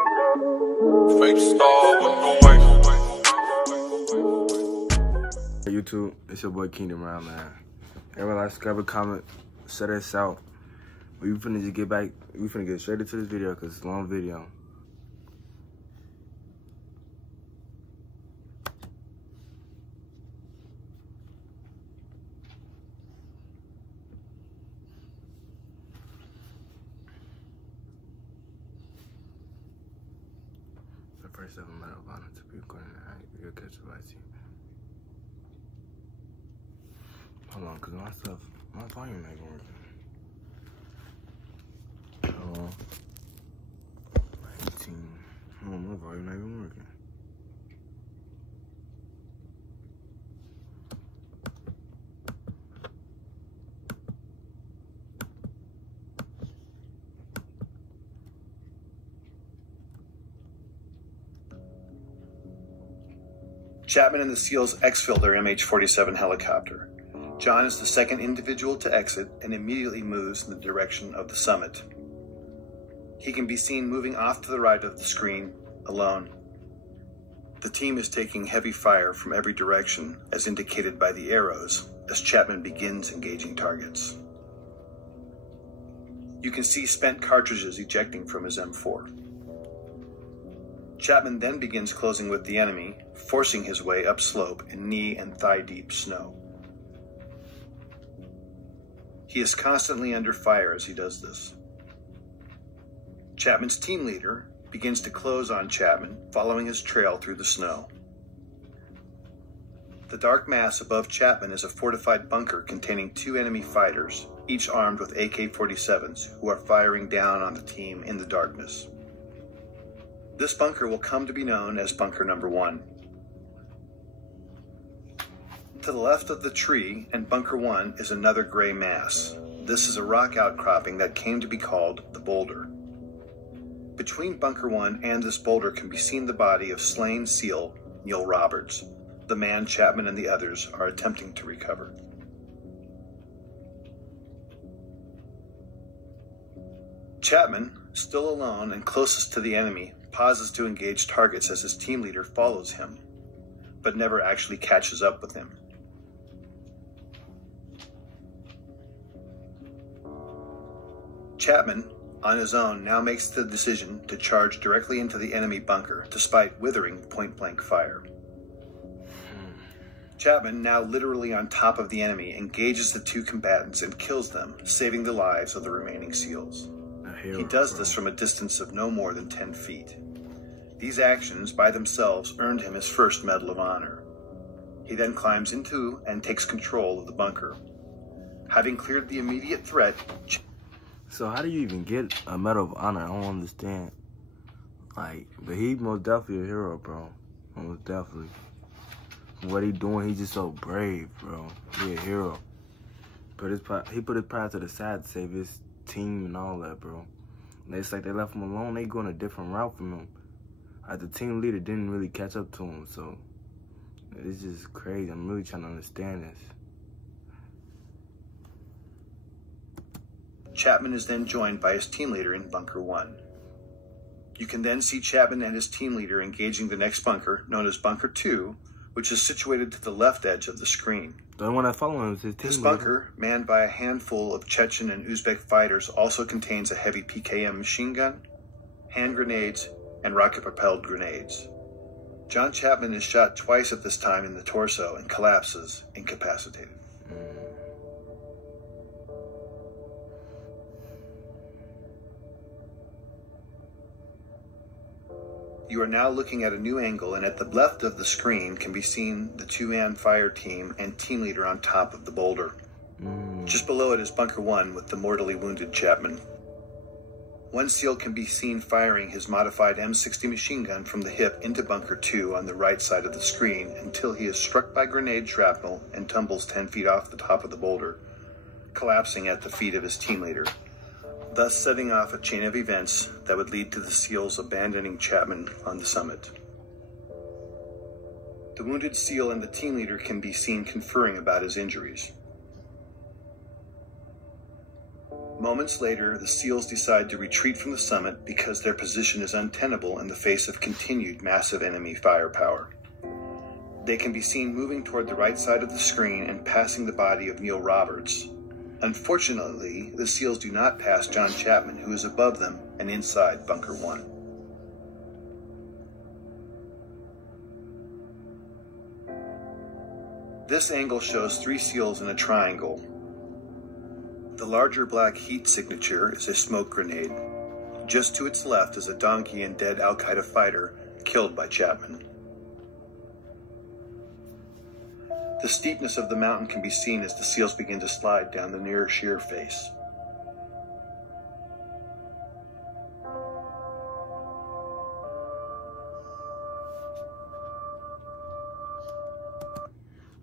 Fake star with the way. YouTube, it's your boy Kingdom Round, man. Everyone like, subscribe, comment, shut us out. We finna just get back, we finna get straight into this video because it's a long video. The first ever medal of honor to be recorded in the video catch by you. Hold on, cause my volume ain't working. Hold on. 18. Oh, my volume not even working. Chapman and the SEALs exfil their MH-47 helicopter. John is the second individual to exit and immediately moves in the direction of the summit. He can be seen moving off to the right of the screen, alone. The team is taking heavy fire from every direction, as indicated by the arrows, as Chapman begins engaging targets. You can see spent cartridges ejecting from his M4. Chapman then begins closing with the enemy, forcing his way upslope in knee and thigh-deep snow. He is constantly under fire as he does this. Chapman's team leader begins to close on Chapman, following his trail through the snow. The dark mass above Chapman is a fortified bunker containing 2 enemy fighters, each armed with AK-47s, who are firing down on the team in the darkness. This bunker will come to be known as Bunker Number 1. To the left of the tree and Bunker 1 is another gray mass. This is a rock outcropping that came to be called the Boulder. Between Bunker 1 and this boulder can be seen the body of slain SEAL Neil Roberts, the man Chapman and the others are attempting to recover. Chapman, still alone and closest to the enemy, pauses to engage targets as his team leader follows him, but never actually catches up with him. Chapman, on his own, now makes the decision to charge directly into the enemy bunker, despite withering point-blank fire. Chapman, now literally on top of the enemy, engages the 2 combatants and kills them, saving the lives of the remaining SEALs. He does this from a distance of no more than 10 feet. These actions, by themselves, earned him his first Medal of Honor. He then climbs into and takes control of the bunker. Having cleared the immediate threat... So how do you even get a Medal of Honor? I don't understand. Like, but he most definitely a hero, bro. Most definitely. What he doing, he's just so brave, bro. He a hero. But he put his pride to the side to save his team and all that, bro. And it's like they left him alone. They going a different route from him. Like, the team leader didn't really catch up to him, so it's just crazy. I'm really trying to understand this. Chapman is then joined by his team leader in Bunker 1. You can then see Chapman and his team leader engaging the next bunker, known as Bunker 2, which is situated to the left edge of the screen. The one that followed him is his team This leader. bunker, manned by a handful of Chechen and Uzbek fighters, also contains a heavy PKM machine gun, hand grenades, and rocket-propelled grenades. John Chapman is shot twice at this time in the torso and collapses, incapacitated. You are now looking at a new angle, and at the left of the screen can be seen the 2-man fire team and team leader on top of the boulder. Just below it is Bunker 1 with the mortally wounded Chapman. One SEAL can be seen firing his modified M60 machine gun from the hip into Bunker 2 on the right side of the screen until he is struck by grenade shrapnel and tumbles 10 feet off the top of the boulder, collapsing at the feet of his team leader, thus setting off a chain of events that would lead to the SEALs abandoning Chapman on the summit. The wounded SEAL and the team leader can be seen conferring about his injuries. Moments later, the SEALs decide to retreat from the summit because their position is untenable in the face of continued massive enemy firepower. They can be seen moving toward the right side of the screen and passing the body of Neil Roberts. Unfortunately, the SEALs do not pass John Chapman, who is above them and inside Bunker 1. This angle shows 3 SEALs in a triangle. The larger black heat signature is a smoke grenade. Just to its left is a donkey and dead Al-Qaeda fighter killed by Chapman. The steepness of the mountain can be seen as the SEALs begin to slide down the near sheer face.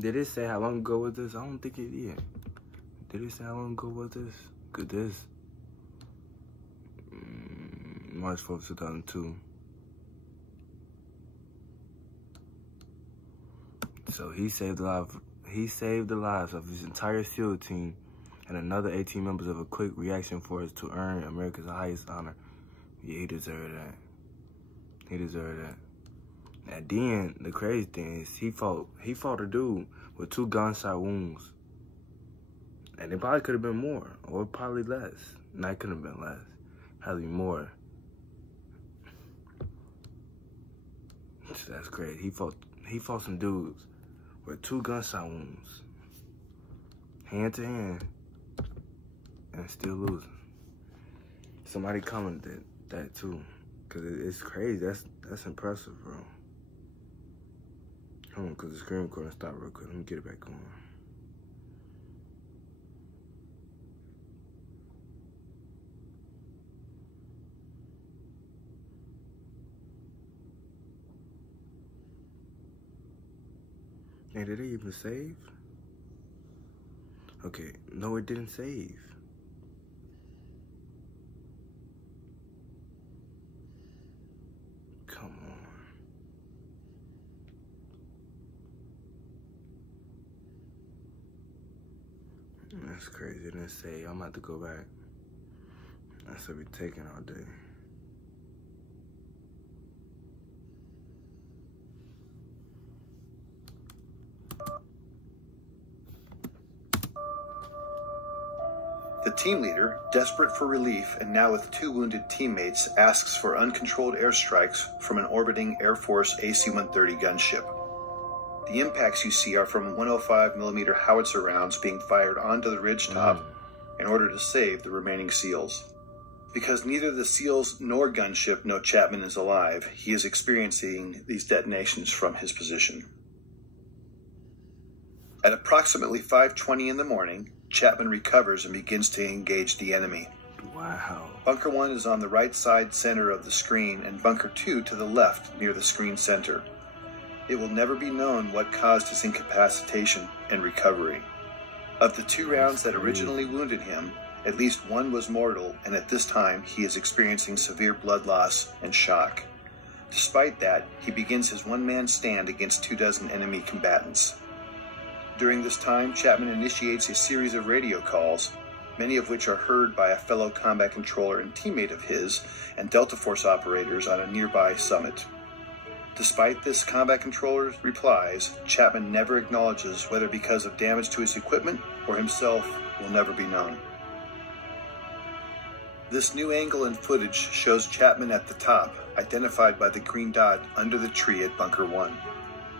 Did it say how long ago was this? I don't think it did. Did it say how long ago was this? Cause this March 4th, 2002. So he saved the lives of his entire SEAL team and another 18 members of a quick reaction force to earn America's highest honor. Yeah, he deserved that. He deserved that. At the end, the crazy thing is he fought a dude with 2 gunshot wounds. And it probably could have been more, or probably less. No, it couldn't have been less. Probably more. That's crazy. He fought some dudes with 2 gunshot wounds, hand to hand, and still losing. Somebody commented that too, cause it's crazy. That's impressive, bro. Hold on, cause the screen recording stopped real quick. Let me get it back on. Hey, did it even save? Okay, no, it didn't save. Come on. That's crazy, it didn't save. I'm about to go back. That's gonna be taking all day. The team leader, desperate for relief and now with 2 wounded teammates, asks for uncontrolled airstrikes from an orbiting Air Force AC-130 gunship. The impacts you see are from 105mm howitzer rounds being fired onto the ridgetop in order to save the remaining SEALs. Because neither the SEALs nor gunship know Chapman is alive, he is experiencing these detonations from his position. At approximately 5:20 in the morning, Chapman recovers and begins to engage the enemy. Wow. Bunker 1 is on the right side center of the screen and Bunker 2 to the left near the screen center. It will never be known what caused his incapacitation and recovery. Of the 2 rounds that originally wounded him, at least 1 was mortal, and at this time he is experiencing severe blood loss and shock. Despite that, he begins his one-man stand against 24 enemy combatants. During this time, Chapman initiates a series of radio calls, many of which are heard by a fellow combat controller and teammate of his and Delta Force operators on a nearby summit. Despite this combat controller's replies, Chapman never acknowledges whether because of damage to his equipment or himself will never be known. This new angle and footage shows Chapman at the top, identified by the green dot under the tree at Bunker 1.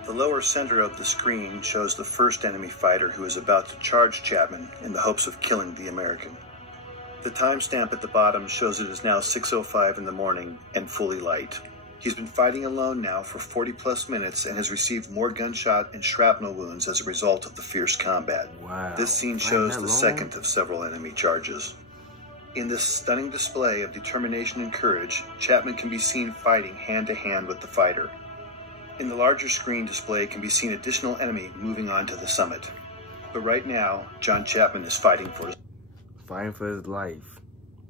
The lower center of the screen shows the first enemy fighter who is about to charge Chapman in the hopes of killing the American. The timestamp at the bottom shows it is now 6:05 in the morning and fully light. He's been fighting alone now for 40+ minutes and has received more gunshot and shrapnel wounds as a result of the fierce combat. Wow. This scene shows the second of several enemy charges. In this stunning display of determination and courage, Chapman can be seen fighting hand-to-hand with the fighter. In the larger screen display can be seen additional enemy moving on to the summit. But right now, John Chapman is fighting for his life.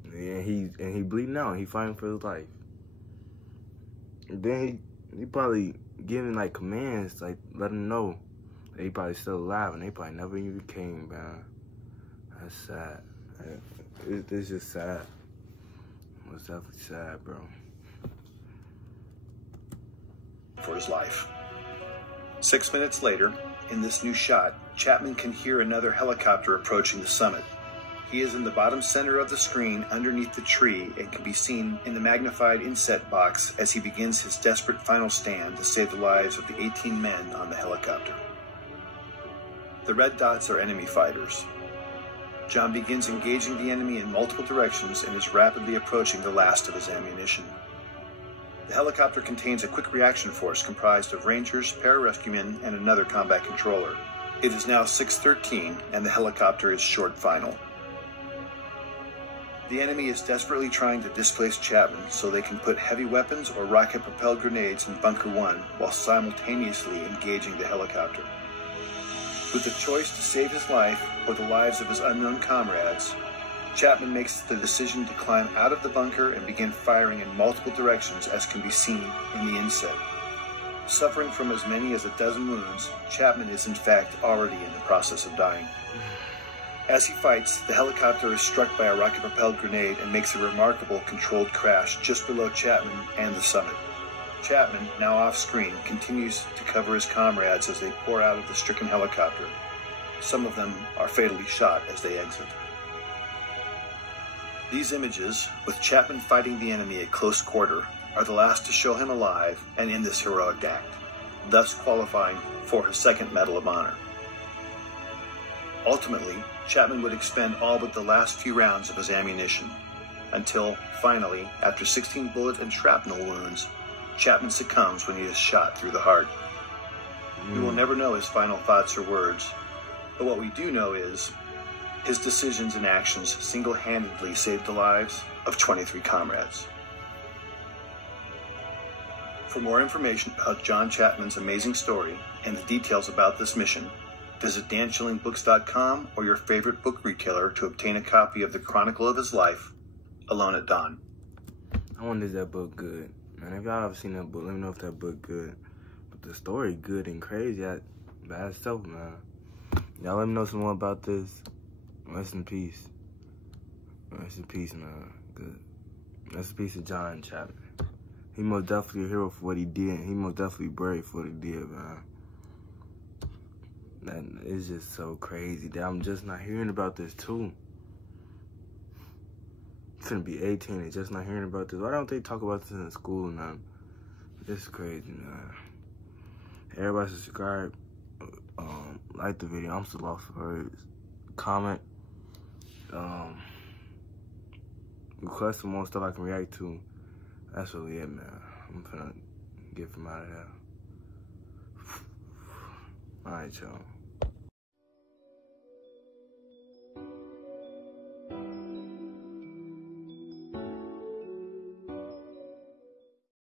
And he bleeding out. He fighting for his life. And then he probably giving like commands, like let him know that he probably still alive, and they probably never even came, man. That's sad. It's just sad. It's definitely sad, bro. For his life. 6 minutes later, in this new shot, Chapman can hear another helicopter approaching the summit. He is in the bottom center of the screen underneath the tree and can be seen in the magnified inset box as he begins his desperate final stand to save the lives of the 18 men on the helicopter. The red dots are enemy fighters. John begins engaging the enemy in multiple directions and is rapidly approaching the last of his ammunition. The helicopter contains a quick reaction force comprised of Rangers, pararescuemen, and another combat controller. It is now 6:13 and the helicopter is short final. The enemy is desperately trying to displace Chapman so they can put heavy weapons or rocket-propelled grenades in Bunker 1 while simultaneously engaging the helicopter. With the choice to save his life or the lives of his unknown comrades, Chapman makes the decision to climb out of the bunker and begin firing in multiple directions as can be seen in the inset. Suffering from as many as a dozen wounds, Chapman is in fact already in the process of dying. As he fights, the helicopter is struck by a rocket-propelled grenade and makes a remarkable controlled crash just below Chapman and the summit. Chapman, now off-screen, continues to cover his comrades as they pour out of the stricken helicopter. Some of them are fatally shot as they exit. These images, with Chapman fighting the enemy at close quarter, are the last to show him alive and in this heroic act, thus qualifying for his second Medal of Honor. Ultimately, Chapman would expend all but the last few rounds of his ammunition, until, finally, after 16 bullet and shrapnel wounds, Chapman succumbs when he is shot through the heart. We will never know his final thoughts or words, but what we do know is his decisions and actions single-handedly saved the lives of 23 comrades. For more information about John Chapman's amazing story and the details about this mission, visit danschillingbooks.com or your favorite book retailer to obtain a copy of the Chronicle of His Life, Alone at Dawn. I wonder if that book good. Man, if y'all ever seen that book, let me know if that book good. But the story good and crazy by itself, man. Y'all let me know some more about this. Rest in peace. Rest in peace, man. Good. Rest in peace to John Chapman. He most definitely a hero for what he did. He most definitely brave for what he did, man. That is just so crazy that I'm just not hearing about this too. I'm finna be 18 and just not hearing about this. Why don't they talk about this in school now? This is crazy, man. Everybody subscribe, like the video. I'm still lost for words. Comment, request some more stuff I can react to. That's really it, man. I'm finna get from out of there. Alright, y'all.